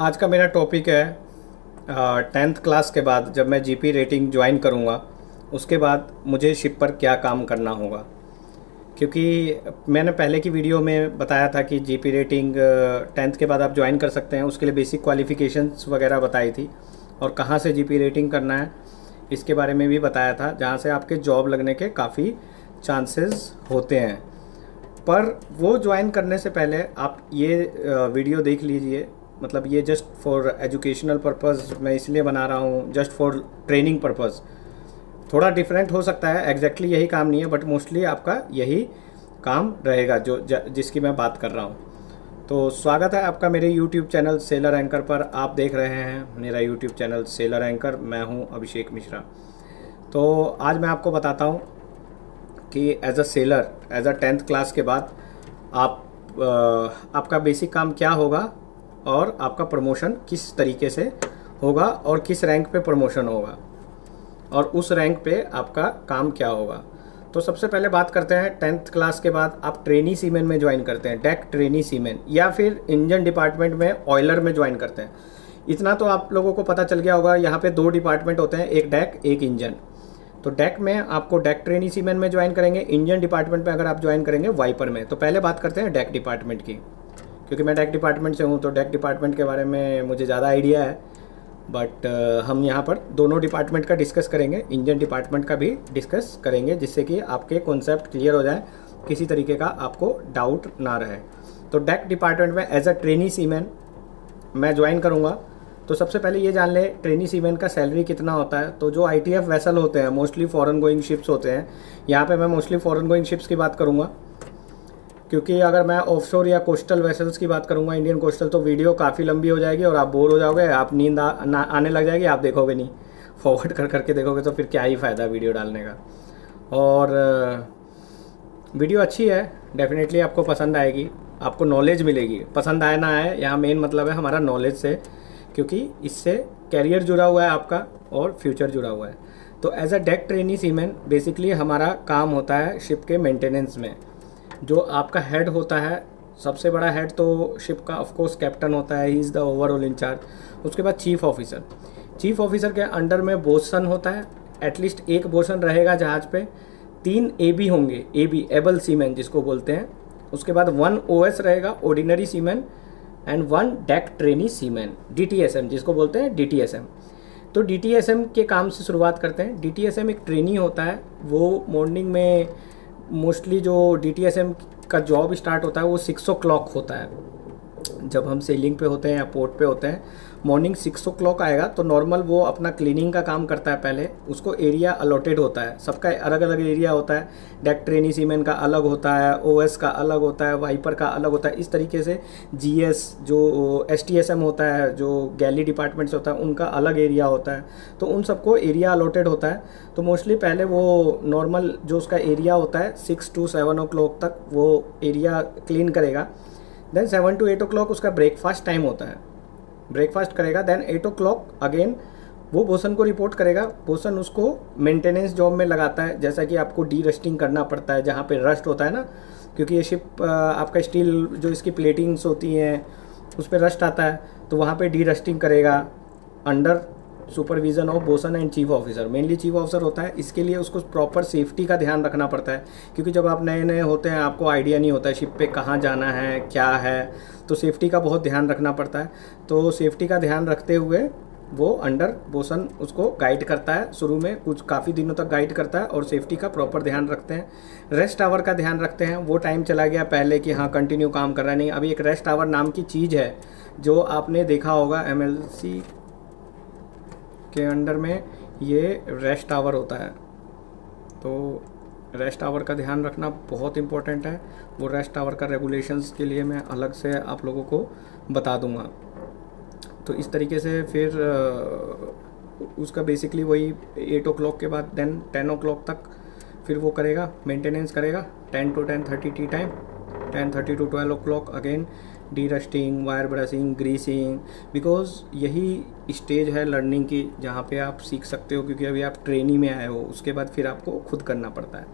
आज का मेरा टॉपिक है 10th क्लास के बाद जब मैं जीपी रेटिंग ज्वाइन करूँगा उसके बाद मुझे शिप पर क्या काम करना होगा। क्योंकि मैंने पहले की वीडियो में बताया था कि जीपी रेटिंग 10th के बाद आप ज्वाइन कर सकते हैं, उसके लिए बेसिक क्वालिफ़िकेशंस वगैरह बताई थी और कहाँ से जीपी रेटिंग करना है इसके बारे में भी बताया था, जहाँ से आपके जॉब लगने के काफ़ी चांसेस होते हैं। पर वो ज्वाइन करने से पहले आप ये वीडियो देख लीजिए। मतलब ये जस्ट फॉर एजुकेशनल पर्पज़ मैं इसलिए बना रहा हूँ, जस्ट फॉर ट्रेनिंग पर्पज़। थोड़ा डिफरेंट हो सकता है, एग्जैक्टली यही काम नहीं है, बट मोस्टली आपका यही काम रहेगा जिसकी मैं बात कर रहा हूँ। तो स्वागत है आपका मेरे यूट्यूब चैनल सेलर एंकर पर। आप देख रहे हैं मेरा यूट्यूब चैनल सेलर एंकर, मैं हूँ अभिषेक मिश्रा। तो आज मैं आपको बताता हूँ कि as a sailor, as a 10th class के बाद आप आपका बेसिक काम क्या होगा और आपका प्रमोशन किस तरीके से होगा और किस रैंक पे प्रमोशन होगा और उस रैंक पे आपका काम क्या होगा। तो सबसे पहले बात करते हैं 10th क्लास के बाद आप ट्रेनी सीमेन में ज्वाइन करते हैं, डेक ट्रेनी सीमेन, या फिर इंजन डिपार्टमेंट में ऑयलर में ज्वाइन करते हैं। इतना तो आप लोगों को पता चल गया होगा, यहाँ पे 2 डिपार्टमेंट होते हैं, एक डेक एक इंजन। तो डेक में आपको डेक ट्रेनी सीमेन में ज्वाइन करेंगे, इंजन डिपार्टमेंट में अगर आप ज्वाइन करेंगे वाइपर में। तो पहले बात करते हैं डेक डिपार्टमेंट की, क्योंकि मैं डेक डिपार्टमेंट से हूँ तो डेक डिपार्टमेंट के बारे में मुझे ज़्यादा आइडिया है। बट हम यहाँ पर दोनों डिपार्टमेंट का डिस्कस करेंगे, इंजन डिपार्टमेंट का भी डिस्कस करेंगे, जिससे कि आपके कॉन्सेप्ट क्लियर हो जाए, किसी तरीके का आपको डाउट ना रहे। तो डेक डिपार्टमेंट में एज अ ट्रेनी सीमैन मैं ज्वाइन करूँगा। तो सबसे पहले ये जान ले ट्रेनी सीमैन का सैलरी कितना होता है। तो जो ITF वेसल होते हैं, मोस्टली फॉरेन गोइंग शिप्स होते हैं, यहाँ पे मैं मोस्टली फॉरेन गोइंग शिप्स की बात करूँगा, क्योंकि अगर मैं ऑफशोर या कोस्टल वेसल्स की बात करूँगा, इंडियन कोस्टल, तो वीडियो काफ़ी लंबी हो जाएगी और आप बोर हो जाओगे, आप नींद आने लग जाएगी, आप देखोगे नहीं, फॉरवर्ड कर करके देखोगे तो फिर क्या ही फ़ायदा वीडियो डालने का। और वीडियो अच्छी है, डेफिनेटली आपको पसंद आएगी, आपको नॉलेज मिलेगी। पसंद आए ना आए, यहाँ मेन मतलब है हमारा नॉलेज से, क्योंकि इससे कैरियर जुड़ा हुआ है आपका और फ्यूचर जुड़ा हुआ है। तो as a deck trainee seaman basically हमारा काम होता है शिप के मेंटेनेंस में। जो आपका हेड होता है, सबसे बड़ा हेड तो शिप का ऑफकोर्स कैप्टन होता है, he is the overall in charge. उसके बाद चीफ ऑफिसर, चीफ ऑफिसर के अंडर में बोसन होता है, एटलीस्ट एक बोसन रहेगा जहाज़ पे, 3 AB होंगे, AB एबल सीमैन जिसको बोलते हैं। उसके बाद 1 OS रहेगा, ordinary seaman, and 1 deck trainee seaman, DTSM जिसको बोलते हैं, DTSM। तो DTSM के काम से शुरुआत करते हैं। DTSM एक ट्रेनी होता है, वो मॉर्निंग में मोस्टली जो DTSM का जॉब स्टार्ट होता है वो 6 o'clock होता है। जब हम सेलिंग पे होते हैं या पोर्ट पे होते हैं, मॉर्निंग 6 o'clock आएगा तो नॉर्मल वो अपना क्लीनिंग का काम करता है। पहले उसको एरिया अलॉटेड होता है, सबका अलग अलग एरिया होता है। डेक ट्रेनी सीमेन का अलग होता है, OS का अलग होता है, वाइपर का अलग होता है। इस तरीके से GS जो STSM होता है, जो गैली डिपार्टमेंट से होता है, उनका अलग एरिया होता है। तो उन सबको एरिया अलॉटेड होता है। तो मोस्टली पहले वो नॉर्मल जो उसका एरिया होता है 6 to 7 o'clock तक वो एरिया क्लीन करेगा। देन 7 to 8 o'clock उसका ब्रेकफास्ट टाइम होता है, ब्रेकफास्ट करेगा। देन 8 o'clock अगेन वो बोसन को रिपोर्ट करेगा। बोसन उसको मेंटेनेंस जॉब में लगाता है, जैसा कि आपको डी रस्टिंग करना पड़ता है जहाँ पे रस्ट होता है ना, क्योंकि ये शिप आपका स्टील जो इसकी प्लेटिंग्स होती हैं उस पर रस्ट आता है, तो वहाँ पे डी रस्टिंग करेगा under supervision of boson and chief officer. Mainly chief officer होता है, इसके लिए उसको प्रॉपर सेफ्टी का ध्यान रखना पड़ता है, क्योंकि जब आप नए नए होते हैं आपको आइडिया नहीं होता है शिप पे कहाँ जाना है क्या है, तो सेफ्टी का बहुत ध्यान रखना पड़ता है। तो सेफ्टी का ध्यान रखते हुए वो अंडर बोसन उसको गाइड करता है, शुरू में कुछ काफ़ी दिनों तक गाइड करता है और सेफ्टी का प्रॉपर ध्यान रखते हैं। रेस्ट आवर का ध्यान रखते हैं। वो टाइम चला गया पहले कि हाँ कंटिन्यू काम कर रहा है, नहीं, अभी एक रेस्ट आवर नाम की चीज़ है जो आपने देखा होगा MLC के अंडर में, ये रेस्ट आवर होता है। तो रेस्ट आवर का ध्यान रखना बहुत इम्पोर्टेंट है। वो रेस्ट आवर का रेगुलेशंस के लिए मैं अलग से आप लोगों को बता दूंगा। तो इस तरीके से फिर उसका बेसिकली वही 8 o'clock के बाद देन 10 o'clock तक फिर वो करेगा, मेंटेनेंस करेगा। 10 to 10:30 T time, 10:30 to 12 o'clock again D rusting, wire brushing, greasing, because यही स्टेज है लर्निंग की जहाँ पे आप सीख सकते हो, क्योंकि अभी आप ट्रेनी में आए हो। उसके बाद फिर आपको खुद करना पड़ता है।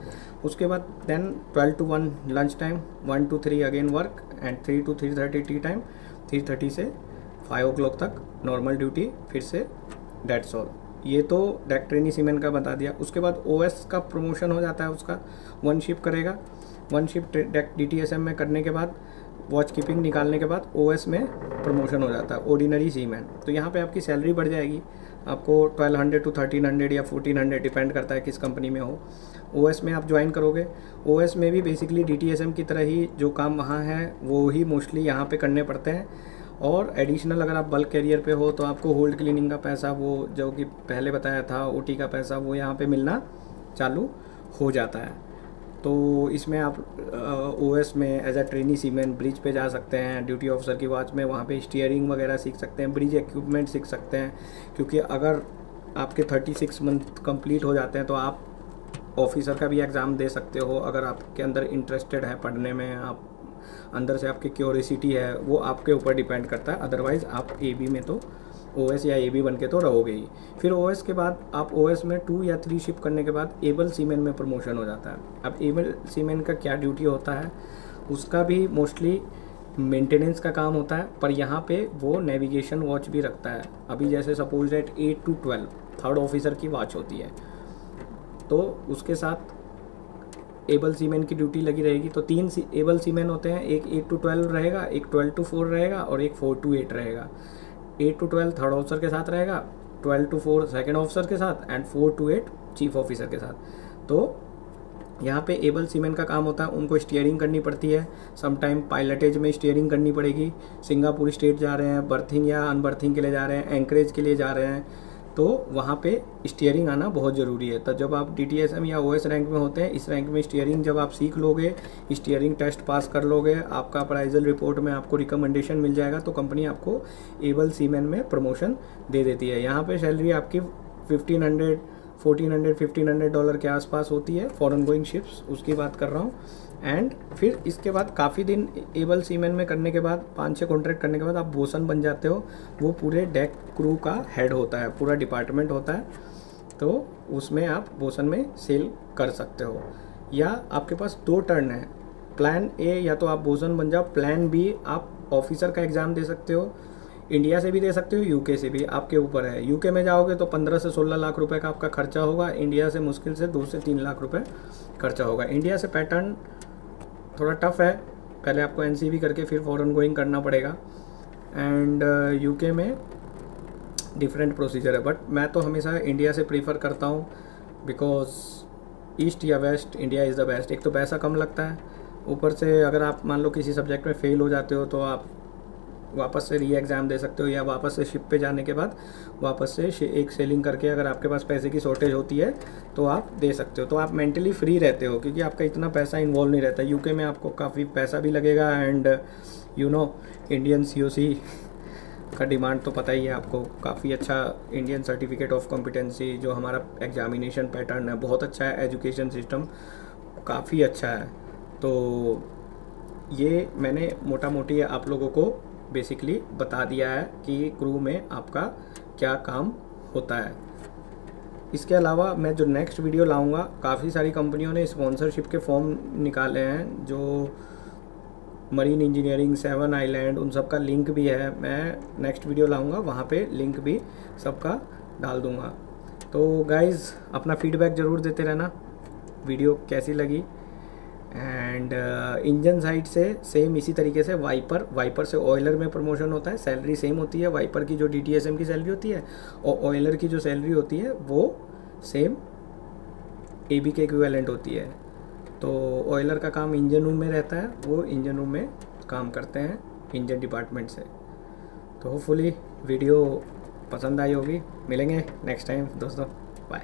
उसके बाद then 12 to 1 lunch time, 1 to 3 again work, and 3 to 3:30 tea time, 3:30 से 5 o'clock तक नॉर्मल ड्यूटी, फिर से डेट्स ऑल। ये तो डेक ट्रेनी सीमेन का बता दिया। उसके बाद ओएस का प्रमोशन हो जाता है, उसका 1 शिफ्ट करेगा। 1 शिफ्ट डेक DTSM में करने के बाद, वॉच कीपिंग निकालने के बाद ओएस में प्रमोशन हो जाता है, ऑर्डिनरी सीमैन। तो यहाँ पे आपकी सैलरी बढ़ जाएगी, आपको 1200 to 1300 या 1400 डिपेंड करता है किस कंपनी में हो। ओएस में आप ज्वाइन करोगे। ओएस में भी बेसिकली DTSM की तरह ही जो काम वहाँ है वो ही मोस्टली यहाँ पे करने पड़ते हैं। और एडिशनल अगर आप बल्क कैरियर पे हो तो आपको होल्ड क्लीनिंग का पैसा, वो जो कि पहले बताया था OT का पैसा, वो यहाँ पे मिलना चालू हो जाता है। तो इसमें आप ओएस में as a trainee seaman bridge पे जा सकते हैं, ड्यूटी ऑफिसर की वॉच में, वहाँ पे स्टीयरिंग वगैरह सीख सकते हैं, ब्रिज इक्विपमेंट सीख सकते हैं। क्योंकि अगर आपके 36 मंथ कंप्लीट हो जाते हैं तो आप ऑफिसर का भी एग्ज़ाम दे सकते हो, अगर आपके अंदर इंटरेस्टेड है पढ़ने में, आप अंदर से आपकी क्यूरियोसिटी है, वो आपके ऊपर डिपेंड करता है। अदरवाइज़ आप AB में तो OS या AB बन के तो रहोगे ही। फिर OS के बाद आप OS में 2 या 3 शिफ्ट करने के बाद एबल सीमैन में प्रमोशन हो जाता है। अब एबल सीमैन का क्या ड्यूटी होता है, उसका भी मोस्टली मेंटेनेंस का काम होता है, पर यहाँ पे वो नेविगेशन वॉच भी रखता है। अभी जैसे suppose date 8 to 12 third officer की वॉच होती है, तो उसके साथ एबल सीमैन की ड्यूटी लगी रहेगी। तो 3 एबल सीमैन होते हैं, एक 8 to 12 रहेगा, एक 12 to 4 रहेगा और एक 4 to 8 रहेगा। 8 to 12 थर्ड ऑफिसर के साथ रहेगा, 12 to 4 सेकेंड ऑफिसर के साथ एंड 4 to 8 चीफ ऑफिसर के साथ। तो यहाँ पे एबल सीमैन का काम होता है, उनको स्टीयरिंग करनी पड़ती है, समटाइम पायलटेज में स्टीयरिंग करनी पड़ेगी। सिंगापुर स्टेट जा रहे हैं, बर्थिंग या अनबर्थिंग के लिए जा रहे हैं, एंकरेज के लिए जा रहे हैं, तो वहाँ पे स्टीयरिंग आना बहुत ज़रूरी है। तो जब आप DTSM या OS रैंक में होते हैं, इस रैंक में स्टीयरिंग जब आप सीख लोगे, स्टीयरिंग टेस्ट पास कर लोगे, आपका अप्राइजल रिपोर्ट में आपको रिकमेंडेशन मिल जाएगा, तो कंपनी आपको एबल सीमैन में प्रमोशन दे देती है। यहाँ पे सैलरी आपकी $1400 के आसपास होती है, फॉरेन गोइंग शिप्स उसकी बात कर रहा हूँ। एंड फिर इसके बाद काफ़ी दिन एबल सीमैन में करने के बाद, 5-6 कॉन्ट्रैक्ट करने के बाद आप बोसन बन जाते हो। वो पूरे डेक क्रू का हेड होता है, पूरा डिपार्टमेंट होता है, तो उसमें आप बोसन में सेल कर सकते हो। या आपके पास 2 टर्न है, प्लान A, या तो आप बोसन बन जाओ, प्लान B आप ऑफिसर का एग्ज़ाम दे सकते हो, इंडिया से भी दे सकते हो, UK से भी, आपके ऊपर है। UK में जाओगे तो 15 से 16 लाख रुपए का आपका खर्चा होगा, इंडिया से मुश्किल से 2 से 3 लाख रुपए खर्चा होगा। इंडिया से पैटर्न थोड़ा टफ है, पहले आपको NCV करके फिर फॉरेन गोइंग करना पड़ेगा। एंड UK में डिफरेंट प्रोसीजर है, बट मैं तो हमेशा इंडिया से प्रीफर करता हूँ, बिकॉज ईस्ट या west, India is the best. एक तो पैसा कम लगता है, ऊपर से अगर आप मान लो किसी सब्जेक्ट में फेल हो जाते हो तो आप वापस से री एग्ज़ाम दे सकते हो, या वापस से शिप पे जाने के बाद वापस से एक सेलिंग करके, अगर आपके पास पैसे की शॉर्टेज होती है तो आप दे सकते हो। तो आप मेंटली फ्री रहते हो, क्योंकि आपका इतना पैसा इन्वॉल्व नहीं रहता। UK में आपको काफ़ी पैसा भी लगेगा, एंड इंडियन COC का डिमांड तो पता ही है आपको, काफ़ी अच्छा इंडियन सर्टिफिकेट ऑफ कॉम्पिटेंसी, जो हमारा एग्जामिनेशन पैटर्न है बहुत अच्छा है, एजुकेशन सिस्टम काफ़ी अच्छा है। तो ये मैंने मोटा मोटी आप लोगों को बेसिकली बता दिया है कि क्रू में आपका क्या काम होता है। इसके अलावा मैं जो नेक्स्ट वीडियो लाऊंगा, काफ़ी सारी कंपनियों ने स्पॉन्सरशिप के फॉर्म निकाले हैं, जो मरीन इंजीनियरिंग, 7 आइलैंड, उन सब का लिंक भी है। मैं नेक्स्ट वीडियो लाऊंगा, वहाँ पे लिंक भी सबका डाल दूंगा। तो गाइज़ अपना फीडबैक ज़रूर देते रहना, वीडियो कैसी लगी। एंड इंजन साइड से सेम इसी तरीके से वाइपर से ऑयलर में प्रमोशन होता है, सैलरी सेम होती है। वाइपर की जो DTSM की सैलरी होती है और ऑयलर की जो सैलरी होती है वो सेम AB के इक्विवेलेंट होती है। तो ऑयलर का काम इंजन रूम में रहता है, वो इंजन रूम में काम करते हैं इंजन डिपार्टमेंट से। तो होपफुली वीडियो पसंद आई होगी। मिलेंगे नेक्स्ट टाइम दोस्तों, बाय।